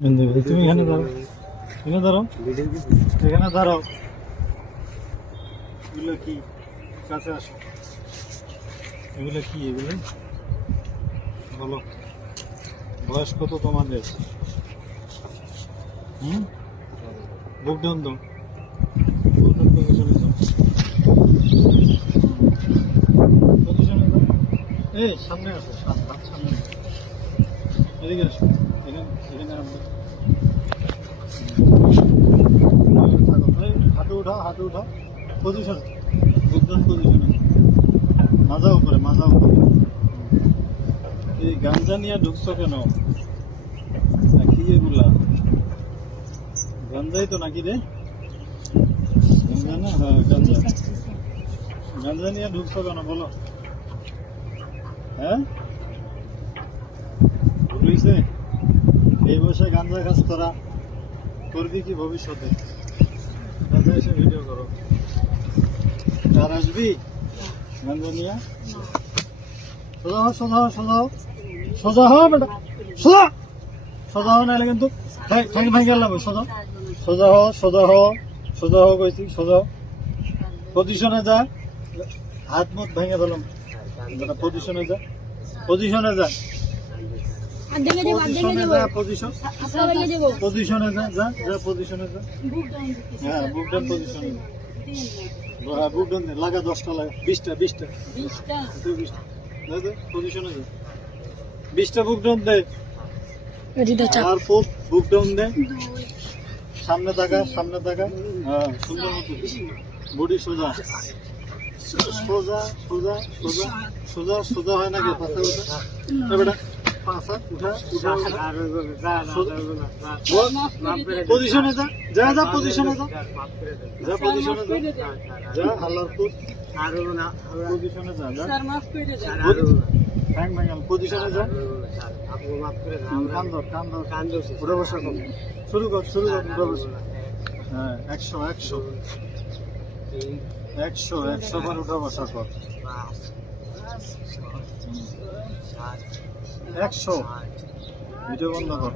তুমি এখানে দাঁড়াও। এখানে দাঁড়াও। এখানে দাঁড়াও। এগুলো কি? কাছে আসো। এগুলো কি এগুলো? বলো। বয়স কত তোমাদের? হুম? বুক ডাউন দাও বুক ডাউন থেকে চলে সামনে আসো সামনে। এদিকে আসো। মাজা উপরে মাজা উপরে এই গাঞ্জা নিয়ে ঢুকছো কেন? নাকি এগুলা গাঞ্জাই তো নাকি রে গাঞ্জা না হ্যাঁ গাঞ্জা গাঞ্জা নিয়ে ঢুকছো কেন? বলো। হ্যাঁ? হইছে? এই বয়সে গাঞ্জা খাস তোরা করবি কি ভবিষ্যতে? গাঞ্জা এসে ভিডিও করো। আর আসবি? গাঞ্জা নিয়ে সোজা হ সোজা হ সোজা হ সোজা হ বেটা। সোজা! সোজা হ নাহলে কিন্তু ঠ্যাং ভেঙে গেলাম সোজা। সোজা হ সোজা হ সোজা হ কইছি, সোজা হ পজিশনে যা। হাত মুখ ভেঙে বেটা পজিশনে যা। পজিশনে যা আর দেখে দেবো আর দেখে পজিশনে যা পজিশনে হ্যাঁ বুক ডাউন পজিশনে যা হ্যাঁ বুক ডাউন লাগা দশটা লাগা বিশটা বিশটা। বিশটা। বিশটা। দে দে পজিশনে যা। বিশটা বুক ডাউন দে। আর বুক বুক ডাউন দে। সামনে তাকা সামনে তাকা। হ্যাঁ সুন্দর মতো। বডি সোজা। সোজা সোজা সোজা। সোজা সোজা হয় নাকি? পাশা উঠা উঠা উঠা পজিশনে যা যা যা পজিশনে যা। যা পজিশনে যা। যা হাল্লার পুত। পজিশনে যা যা। ঠ্যাং ভাঙাল পজিশনে যা কান ধর কান ধর উঠে বসা কর শুরু কর শুরু কর উঠে বসা। হ্যাঁ একশো একশো। একশো একশো বার উঠা বসা কর। একশো। ভিডিও বন্ধ কর।